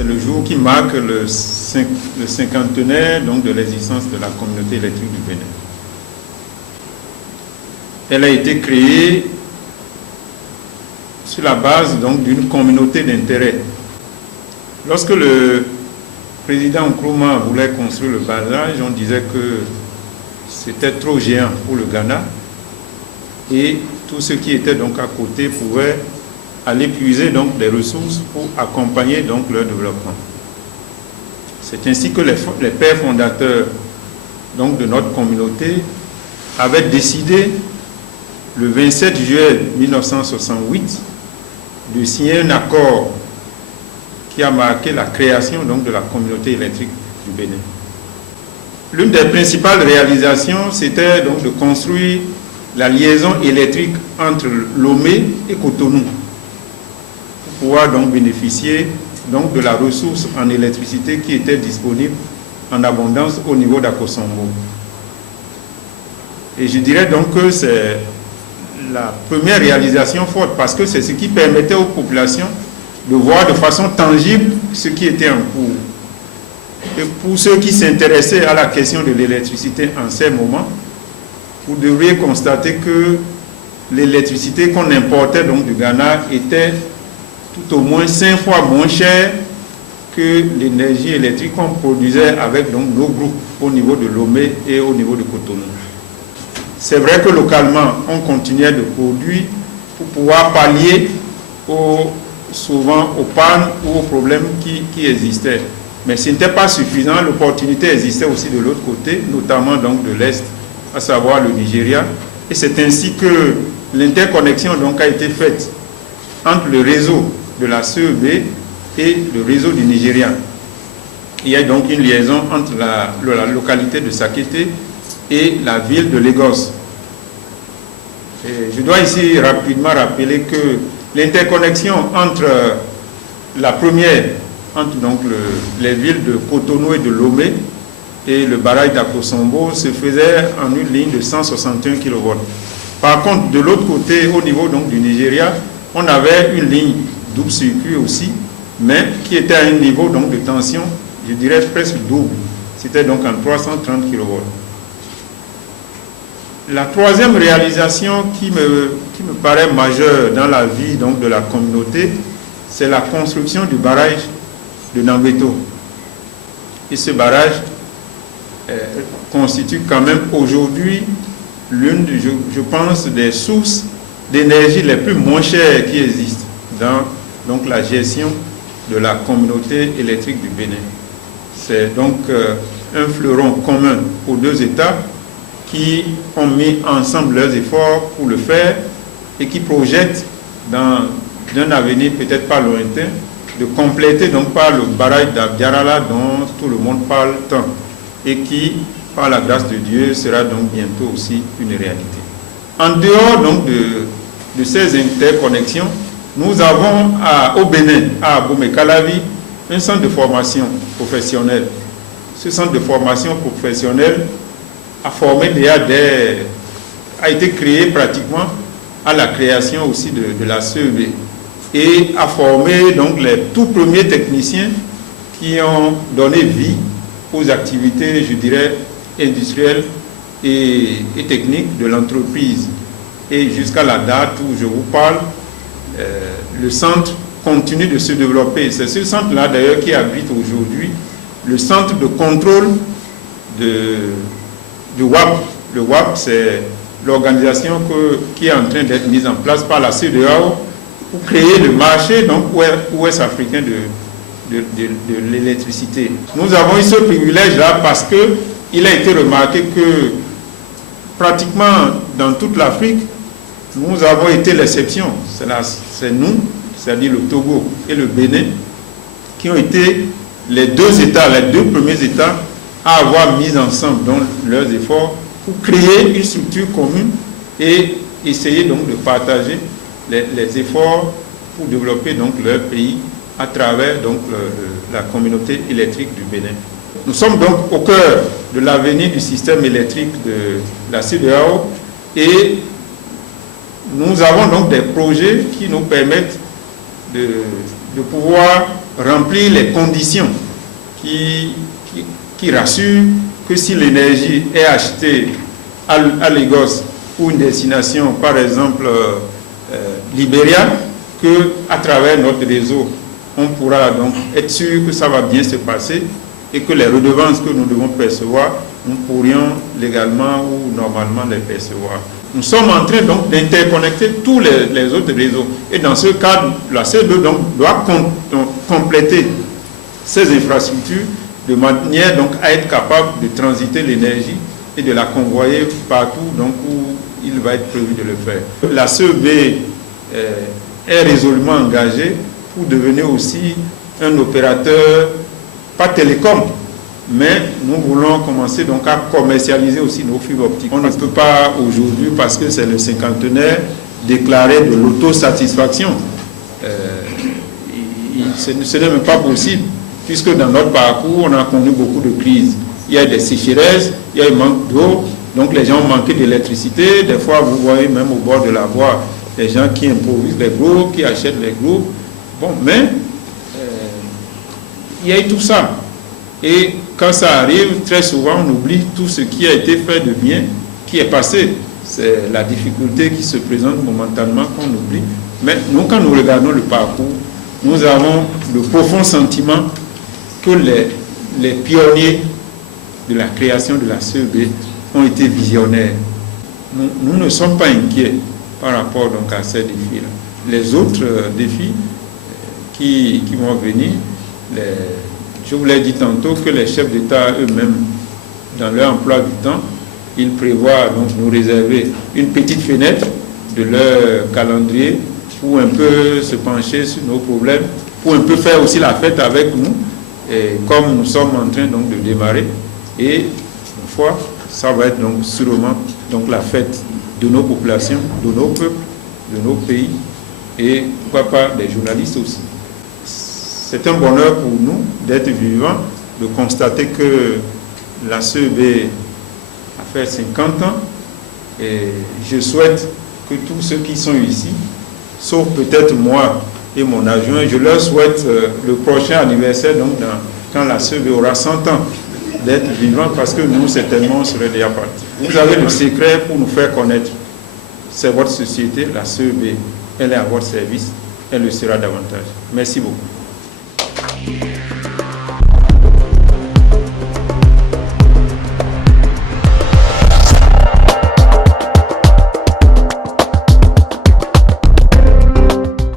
C'est le jour qui marque le cinquantenaire donc, de l'existence de la communauté électrique du Bénin. Elle a été créée sur la base donc d'une communauté d'intérêt. Lorsque le président Nkrumah voulait construire le barrage, on disait que c'était trop géant pour le Ghana et tous ceux qui étaient donc à côté pouvaient aller puiser donc des ressources pour accompagner donc leur développement. C'est ainsi que les pères fondateurs donc de notre communauté avaient décidé le 27 juillet 1968 de signer un accord qui a marqué la création donc, de la communauté électrique du Bénin. L'une des principales réalisations, c'était donc de construire la liaison électrique entre Lomé et Cotonou pour pouvoir donc bénéficier donc, de la ressource en électricité qui était disponible en abondance au niveau d'Akosombo. Et je dirais donc que c'est la première réalisation forte parce que c'est ce qui permettait aux populations de voir de façon tangible ce qui était en cours. Et pour ceux qui s'intéressaient à la question de l'électricité en ces moments, vous devriez constater que l'électricité qu'on importait donc du Ghana était tout au moins 5 fois moins chère que l'énergie électrique qu'on produisait avec donc, nos groupes au niveau de Lomé et au niveau de Cotonou. C'est vrai que localement, on continuait de produire pour pouvoir pallier souvent aux pannes ou aux problèmes qui existaient. Mais ce n'était pas suffisant, l'opportunité existait aussi de l'autre côté, notamment donc de l'Est, à savoir le Nigeria. Et c'est ainsi que l'interconnexion donc a été faite entre le réseau de la CEB et le réseau du Nigeria. Il y a donc une liaison entre la localité de Sakété et la ville de Lagos. Et je dois ici rapidement rappeler que l'interconnexion entre la première, entre donc les villes de Cotonou et de Lomé et le barrage d'Akosombo se faisait en une ligne de 161 kV. Par contre, de l'autre côté, au niveau donc du Nigeria, on avait une ligne double circuit aussi, mais qui était à un niveau donc de tension, je dirais presque double. C'était donc en 330 kV. La troisième réalisation qui me paraît majeure dans la vie donc, de la communauté, c'est la construction du barrage de Nambeto. Et ce barrage constitue quand même aujourd'hui l'une, je pense, des sources d'énergie les plus moins chères qui existent dans donc, la gestion de la communauté électrique du Bénin. C'est donc un fleuron commun aux deux États qui ont mis ensemble leurs efforts pour le faire et qui projettent dans un avenir peut-être pas lointain de compléter donc par le barrage d'Abdiarala dont tout le monde parle tant et qui, par la grâce de Dieu, sera donc bientôt aussi une réalité. En dehors donc de ces interconnexions, nous avons au Bénin, à Abomey-Calavi, un centre de formation professionnelle. Ce centre de formation professionnelle a été créé pratiquement à la création aussi de la CEB et a formé donc les tout premiers techniciens qui ont donné vie aux activités, je dirais, industrielles et techniques de l'entreprise. Et jusqu'à la date où je vous parle, le centre continue de se développer. C'est ce centre-là d'ailleurs qui abrite aujourd'hui le centre de contrôle du WAP. Le WAP, c'est l'organisation qui est en train d'être mise en place par la CEDEAO pour créer le marché donc, ouest africain de l'électricité. Nous avons eu ce privilège-là parce qu'il a été remarqué que pratiquement dans toute l'Afrique, nous avons été l'exception. C'est nous, c'est-à-dire le Togo et le Bénin, qui ont été les deux premiers États à avoir mis ensemble donc, leurs efforts pour créer une structure commune et essayer donc de partager les efforts pour développer donc leur pays à travers donc la communauté électrique du Bénin. Nous sommes donc au cœur de l'avenir du système électrique de la CEDEAO et nous avons donc des projets qui nous permettent de pouvoir remplir les conditions qui rassurent que si l'énergie est achetée à Lagos ou une destination, par exemple Libéria, qu'à travers notre réseau, on pourra donc être sûr que ça va bien se passer et que les redevances que nous devons percevoir, nous pourrions légalement ou normalement les percevoir. Nous sommes en train donc d'interconnecter tous les autres réseaux. Et dans ce cadre, la CEB donc doit compléter ces infrastructures de manière donc à être capable de transiter l'énergie et de la convoyer partout donc où il va être prévu de le faire. La CEB est résolument engagée pour devenir aussi un opérateur, pas télécom, mais nous voulons commencer donc à commercialiser aussi nos fibres optiques. On ne peut pas aujourd'hui, parce que c'est le cinquantenaire, déclarer de l'autosatisfaction. Ce n'est même pas possible, puisque dans notre parcours, on a connu beaucoup de crises. Il y a des sécheresses, il y a un manque d'eau, donc les gens ont manqué d'électricité. Des fois, vous voyez même au bord de la voie, les gens qui improvisent les groupes, qui achètent les groupes. Bon, mais il y a eu tout ça. Et quand ça arrive, très souvent, on oublie tout ce qui a été fait de bien, qui est passé. C'est la difficulté qui se présente momentanément qu'on oublie. Mais nous, quand nous regardons le parcours, nous avons le profond sentiment que les pionniers de la création de la CEB ont été visionnaires. Nous ne sommes pas inquiets par rapport donc à ces défis-là. Les autres défis qui vont venir, je vous l'ai dit tantôt que les chefs d'État eux-mêmes, dans leur emploi du temps, ils prévoient donc nous réserver une petite fenêtre de leur calendrier pour un peu se pencher sur nos problèmes, pour un peu faire aussi la fête avec nous, et comme nous sommes en train donc de démarrer. Et une fois, ça va être donc sûrement donc la fête de nos populations, de nos peuples, de nos pays, et pourquoi pas des journalistes aussi. C'est un bonheur pour nous d'être vivants, de constater que la CEB a fait 50 ans et je souhaite que tous ceux qui sont ici, sauf peut-être moi et mon adjoint, je leur souhaite le prochain anniversaire, donc quand la CEB aura 100 ans, d'être vivants parce que nous, certainement, on serait déjà partis. Vous avez le secret pour nous faire connaître. C'est votre société, la CEB, elle est à votre service, elle le sera davantage. Merci beaucoup.